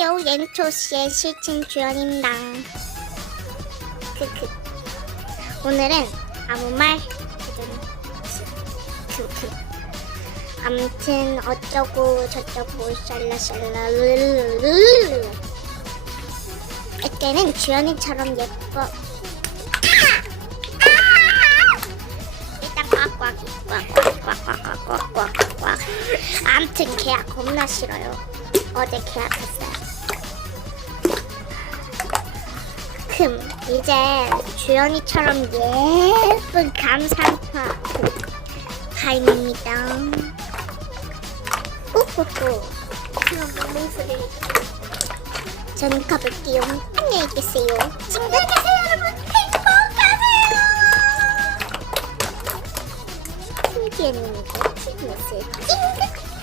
안녕하세요. 옌초 씨의 실친 주연입니다. 크크. 오늘은 아무 말 크크. 아무튼 어쩌고 저쩌고 샬라샬라 르르르르. 때는 주연이처럼 예뻐. 일단 꽉꽉 꽉꽉꽉꽉꽉꽉꽉. 아무튼 계약 겁나 싫어요. 어제 계약했어요. 금 이제 주연이처럼 예쁜 감상파 타임입니다. 우후후. 그럼 먹는 소리. 저는 가볼게요. 안녕히 계세요. 친구들 계세요, 여러분. 행복하세요. 신기했는데, 신기했어요. 찡긋.